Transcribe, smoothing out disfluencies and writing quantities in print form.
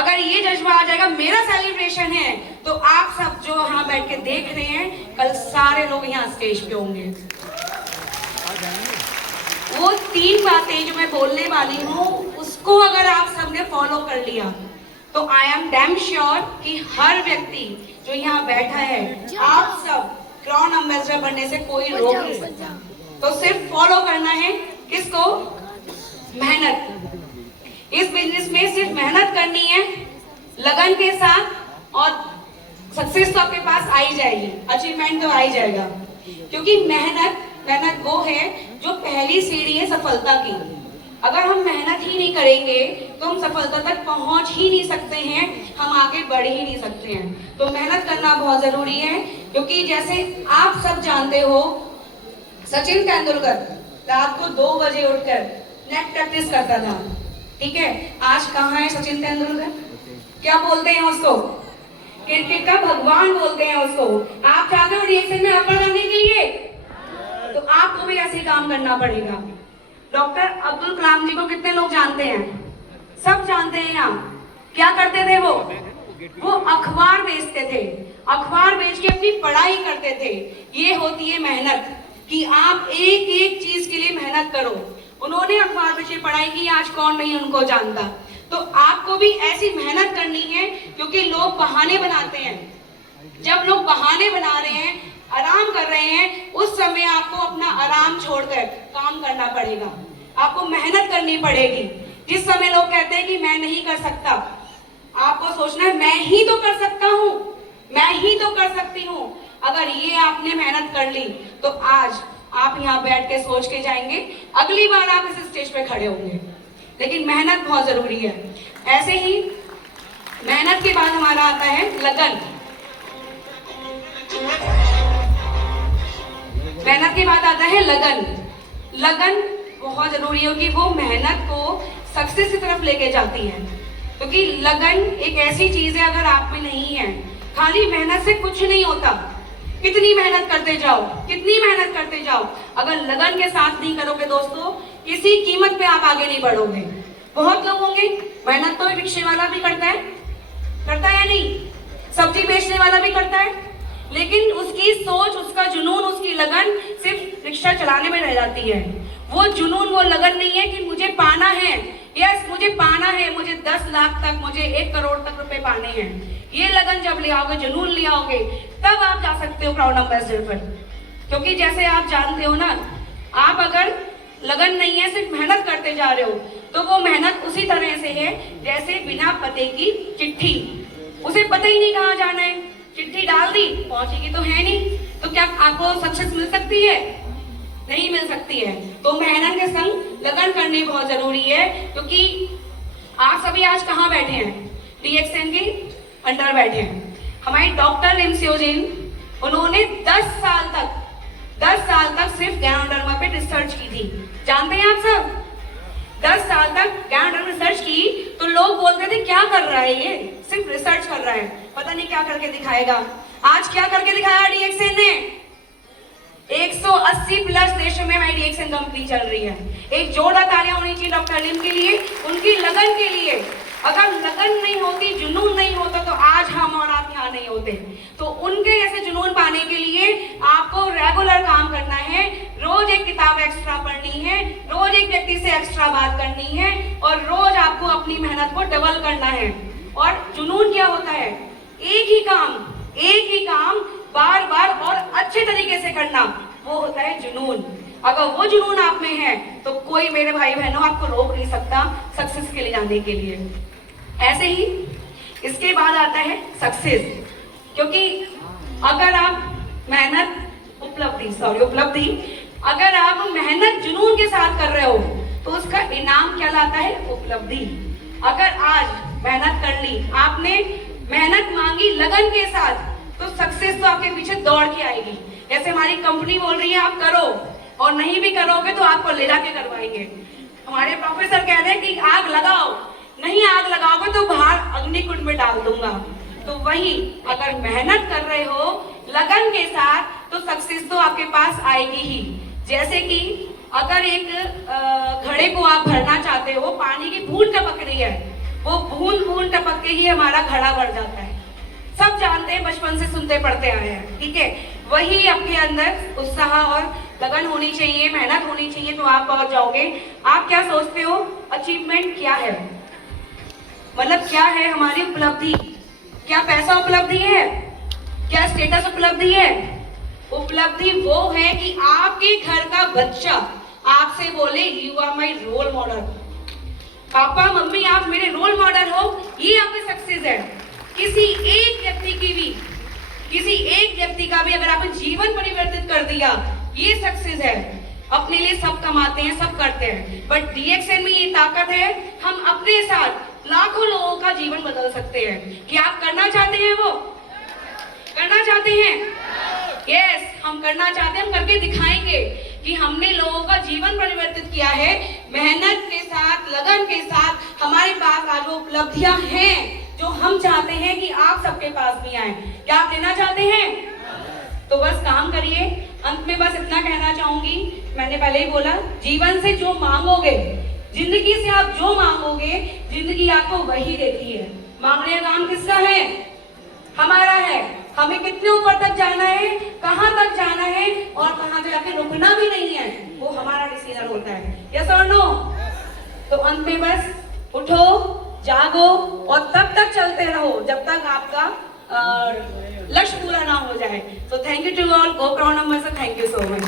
अगर ये जज्बा आ जाएगा मेरा सेलिब्रेशन है, तो आप सब जो यहाँ बैठ के देख रहे हैं, कल सारे लोग यहाँ स्टेज पे होंगे। वो 3 बातें जो मैं बोलने वाली हूँ, उसको अगर आप सबने फॉलो कर लिया तो आई एम डैम श्योर कि हर व्यक्ति जो यहाँ बैठा है, आप सब क्राउन एम्बेसडर बनने से कोई रोक नहीं सकता। तो सिर्फ फॉलो करना है किसको? मेहनत। इस बिजनेस में सिर्फ मेहनत करनी है लगन के साथ, और सक्सेस तो आपके पास आ ही जाएगी, अचीवमेंट तो आ ही जाएगा। क्योंकि मेहनत वो है जो पहली सीढ़ी है सफलता की। अगर हम मेहनत ही नहीं करेंगे तो हम सफलता तक पहुंच ही नहीं सकते हैं, हम आगे बढ़ ही नहीं सकते हैं। तो मेहनत करना बहुत जरूरी है। क्योंकि जैसे आप सब जानते हो, सचिन तेंदुलकर रात को 2 बजे उठकर नेट प्रैक्टिस करता था, ठीक है। आज कहाँ है सचिन तेंदुलकर? क्या बोलते हैं उसको? क्रिकेट का भगवान बोलते हैं उसको। आप चाहते हो डीएक्सएन में अपर करने के लिए, तो आपको भी ऐसे काम करना पड़ेगा। डॉक्टर अब्दुल कलाम जी को कितने लोग जानते हैं? सब जानते हैं। यहाँ क्या करते थे वो अखबार बेचते थे, अखबार बेच के अपनी पढ़ाई करते थे। ये होती है मेहनत, कि आप एक एक चीज के लिए मेहनत करो। उन्होंने अखबार बेच के पढ़ाई की, आज कौन नहीं उनको जानता। तो आपको भी ऐसी मेहनत करनी है, क्योंकि लोग बहाने बनाते हैं। जब लोग बहाने बना रहे हैं, आराम कर रहे हैं, उस समय आपको अपना आराम छोड़कर काम करना पड़ेगा, आपको मेहनत करनी पड़ेगी। जिस समय लोग कहते हैं कि मैं नहीं कर सकता, आपको सोचना है मैं ही तो कर सकता हूँ, मैं ही तो कर सकती हूँ। अगर ये आपने मेहनत कर ली तो आज आप यहाँ बैठ के सोच के जाएंगे, अगली बार आप इस स्टेज पे खड़े होंगे। लेकिन मेहनत बहुत जरूरी है। ऐसे ही मेहनत के बाद हमारा आता है लगन। मेहनत के बाद आता है लगन। लगन बहुत जरूरी है, क्योंकि वो मेहनत को सक्सेस की तरफ लेके जाती है। क्योंकि लगन एक ऐसी चीज है, अगर आप में नहीं है, खाली मेहनत से कुछ नहीं होता। कितनी मेहनत करते जाओ, कितनी मेहनत करते जाओ, अगर लगन के साथ नहीं करोगे दोस्तों, किसी कीमत पे आप आगे नहीं बढ़ोगे। बहुत लोग होंगे, मेहनत तो रिक्शे वाला भी करता है या नहीं? सब्जी बेचने वाला भी करता है, लेकिन उसकी सोच, उसका जुनून, उसकी लगन सिर्फ रिक्शा चलाने में रह जाती है। वो जुनून, वो लगन नहीं है कि मुझे पाना है, यस मुझे पाना है, मुझे 10 लाख तक, मुझे 1 करोड़ तक रुपए पाने हैं। ये लगन जब ले आओगे, जुनून ले आओगे, तब आप जा सकते हो क्राउन एम्बेसडर पर। क्योंकि जैसे आप जानते हो ना, आप अगर लगन नहीं है, सिर्फ मेहनत करते जा रहे हो, तो वो मेहनत उसी तरह से है जैसे बिना पते की चिट्ठी। उसे पता ही नहीं कहाँ जाना है, चिट्ठी डाल दी, पहुंचेगी तो है नहीं, तो क्या आपको सक्सेस मिल सकती है? नहीं मिल सकती है। तो मेहनत के संग लगन करनी बहुत जरूरी है। क्योंकि आप सभी आज कहाँ बैठे हैं? डीएक्सएन के अंडर बैठे हैं। हमारी डॉक्टर लिमसियोजिन, उन्होंने 10 साल तक सिर्फ गैनोडर्मा पे रिसर्च की थी। जानते हैं आप सब? 10 साल तक गैनोडर्मा रिसर्च की, तो लोग बोलते थे क्या कर रहा है ये, सिर्फ रिसर्च कर रहा है, पता नहीं क्या करके दिखाएगा। आज क्या करके दिखाया डीएक्सएन ने? 180 प्लस देशों में हमारी डीएक्सएन कंपनी चल रही है। एक जोरदार तालियां होनी चाहिए डॉक्टर लिम के लिए, उनकी लगन के लिए। अगर लगन नहीं होती, जुनून नहीं होता, तो आज हम और आप यहाँ नहीं होते। तो उनके जैसे जुनून पाने के लिए आपको रेगुलर काम करना है, रोज एक किताब एक्स्ट्रा पढ़नी है, रोज एक व्यक्ति से एक्स्ट्रा बात करनी है, और रोज आपको अपनी मेहनत को डबल करना है। और जुनून क्या होता है? एक ही काम बार बार और अच्छे तरीके से करना, वो होता है जुनून। अगर वो जुनून आप में है, तो कोई मेरे भाई बहनों आपको रोक नहीं सकता सक्सेस के लिए जाने के लिए। ऐसे ही इसके बाद आता है सक्सेस। क्योंकि अगर आप उपलब्धि अगर आप मेहनत जुनून के साथ कर रहे हो, तो उसका इनाम क्या लाता है? उपलब्धि। अगर आज मेहनत कर ली, आपने मेहनत मांगी लगन के साथ, तो सक्सेस तो आपके पीछे दौड़ के आएगी। जैसे हमारी कंपनी बोल रही है आप करो, और नहीं भी करोगे तो आपको ले जाके करवाएंगे। हमारे प्रोफेसर कह रहे हैं कि आग लगाओ, नहीं आग लगाओगे तो बाहर अग्निकुंड में डाल दूंगा। तो वही अगर मेहनत कर रहे हो लगन के साथ, तो सक्सेस तो आपके पास आएगी ही। जैसे कि अगर एक घड़े को आप भरना चाहते हो, पानी की बूंद टपक रही है, वो बूंद बूंद टपक के ही हमारा घड़ा भर जाता है। सब जानते हैं, बचपन से सुनते पढ़ते आए हैं, ठीक है। वही आपके अंदर उत्साह और लगन होनी चाहिए, मेहनत होनी चाहिए, तो आप पहुंच जाओगे। आप क्या सोचते हो अचीवमेंट क्या है? मतलब क्या है हमारी उपलब्धि? क्या पैसा उपलब्धि है? क्या स्टेटस उपलब्धि है? उपलब्धि वो है कि आपके घर का बच्चा आपसे बोले you are my role model, papa mummy आप मेरे रोल मॉडल हो, ये आपकी सक्सेस है। किसी एक व्यक्ति का भी अगर आपने जीवन परिवर्तित कर दिया, ये सक्सेस है। अपने लिए सब कमाते हैं, सब करते हैं, बट डीएक्सएन में ये ताकत है, हम अपने साथ लाखों लोगों का जीवन बदल सकते हैं। क्या आप करना चाहते हैं? वो करना चाहते हैं? यस, हम करना चाहते हैं, हम करके दिखाएंगे कि हमने लोगों का जीवन परिवर्तित किया है। मेहनत के साथ, लगन के साथ हमारे पास आज वो उपलब्धियां हैं जो हम चाहते हैं कि आप सबके पास भी आए। क्या आप लेना चाहते हैं? तो बस काम करिए। अंत में बस इतना कहना चाहूंगी, मैंने पहले ही बोला, जीवन से जो मांगोगे, जिंदगी से आप जो मांगोगे, जिंदगी आपको वही देती है। मांगने का काम किसका है? हमारा है। हमें कितने ऊपर तक जाना है, कहां तक जाना है और कहां जाके रुकना भी नहीं है, वो हमारा डिसीजन होता है। यस और नो? तो अंत में बस उठो, जागो और तब तक चलते रहो जब तक आपका लक्ष्य पूरा ना हो जाए। तो thank you to all, go proud number से, थैंक यू सो मच।